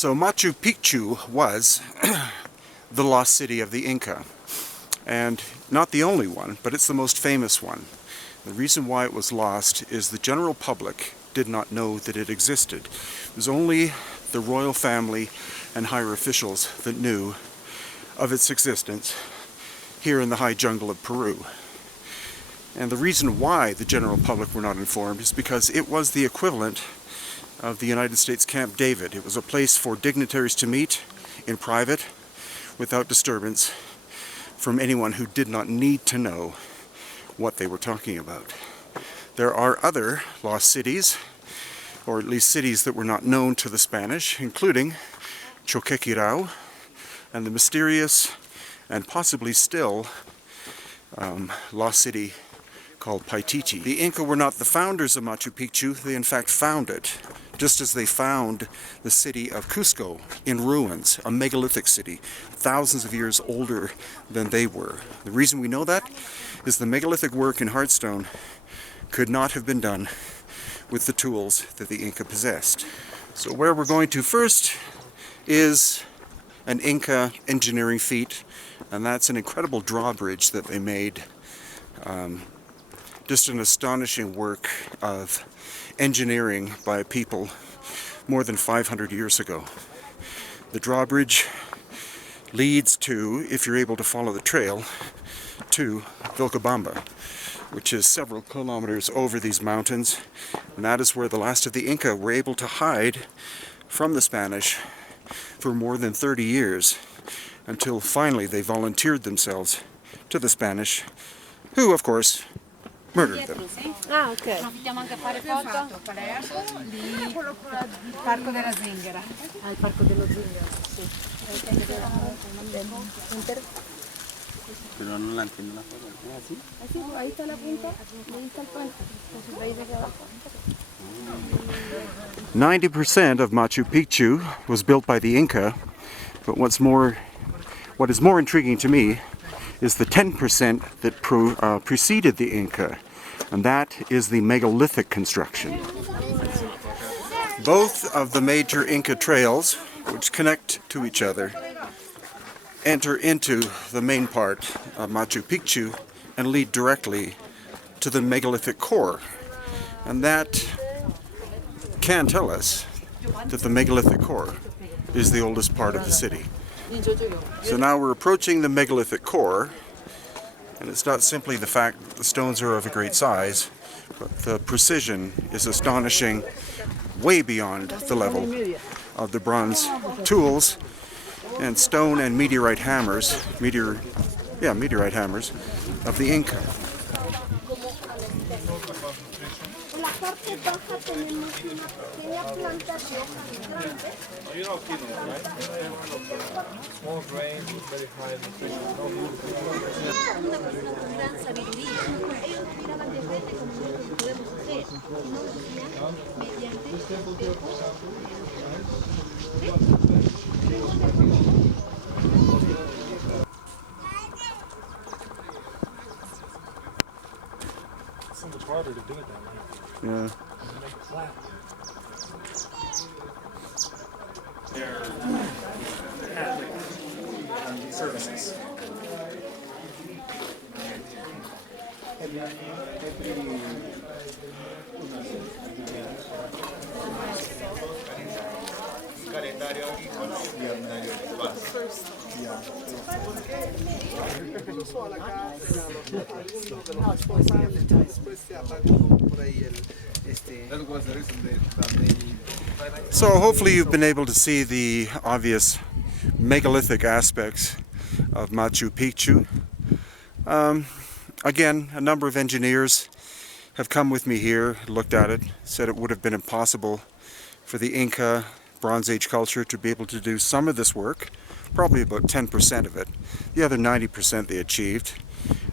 So Machu Picchu was the lost city of the Inca, and not the only one, but it's the most famous one. The reason why it was lost is the general public did not know that it existed. It was only the royal family and higher officials that knew of its existence here in the high jungle of Peru. And the reason why the general public were not informed is because it was the equivalent of the United States Camp David. It was a place for dignitaries to meet in private without disturbance from anyone who did not need to know what they were talking about. There are other lost cities, or at least cities that were not known to the Spanish, including Choqquequirao and the mysterious and possibly still lost city called Paititi. The Inca were not the founders of Machu Picchu, they in fact found it, just as they found the city of Cusco in ruins, a megalithic city, thousands of years older than they were. The reason we know that is the megalithic work in Heartstone could not have been done with the tools that the Inca possessed. So where we're going to first is an Inca engineering feat, and that's an incredible drawbridge that they made. Just an astonishing work of engineering by a people more than 500 years ago. The drawbridge leads to, if you're able to follow the trail, to Vilcabamba, which is several kilometers over these mountains, and that is where the last of the Inca were able to hide from the Spanish for more than 30 years, until finally they volunteered themselves to the Spanish, who of course murdered them. Ah, ok. Approfittiamo anche a fare foto? Di Parco della Zingara. Ah, il Parco dello Zingaro, sì. Pero no la entiendo la foto. ¿Es así? Así, ahí está la punta, ahí está el puente. Entonces veis de aquí abajo. 90% of Machu Picchu was built by the Inca, but what is more intriguing to me is the 10% that preceded the Inca, and that is the megalithic construction. Both of the major Inca trails, which connect to each other, enter into the main part of Machu Picchu and lead directly to the megalithic core. And that can tell us that the megalithic core is the oldest part of the city. So now we're approaching the megalithic core, and it's not simply the fact that the stones are of a great size, but the precision is astonishing, way beyond the level of the bronze tools and stone and meteorite hammers, meteorite hammers of the Inca. Small grain, very high so much harder to do it that way. Yeah. Make it flat. Their Catholic services. Calendario agrícola y calendario de paz. So hopefully you've been able to see the obvious megalithic aspects of Machu Picchu. Again, a number of engineers have come with me here, looked at it, said it would have been impossible for the Inca Bronze Age culture to be able to do some of this work, probably about 10% of it. The other 90% they achieved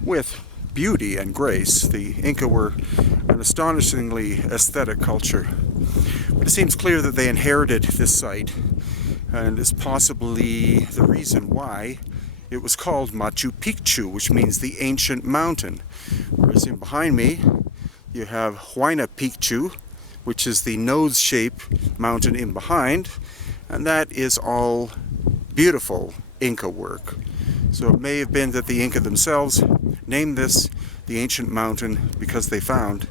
with beauty and grace. The Inca were an astonishingly aesthetic culture. But it seems clear that they inherited this site, and is possibly the reason why it was called Machu Picchu, which means the ancient mountain. Whereas in behind me, you have Huayna Picchu, which is the nose-shaped mountain in behind, And that is all beautiful Inca work. So it may have been that the Inca themselves named this the ancient mountain because they found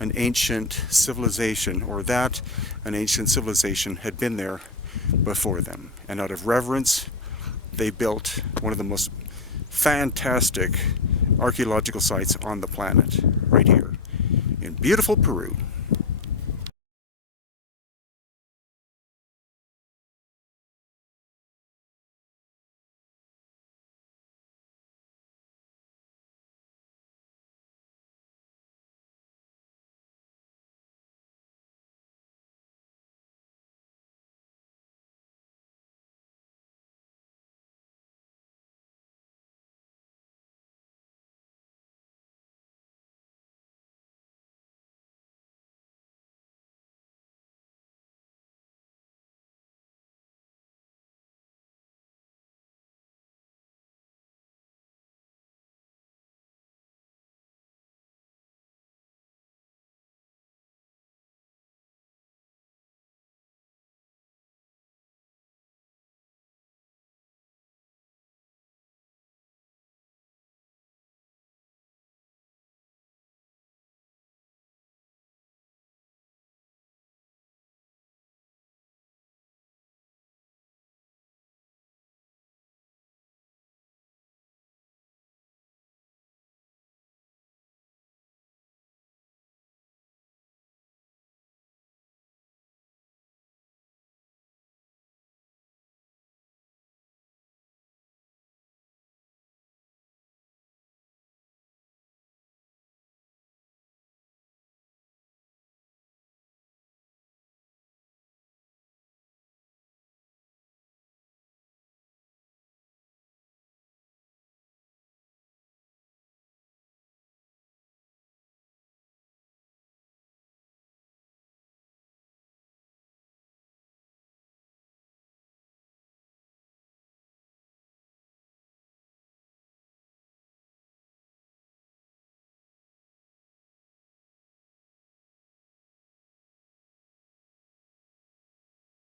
an ancient civilization, or that an ancient civilization had been there before them. And out of reverence, they built one of the most fantastic archaeological sites on the planet, right here in beautiful Peru.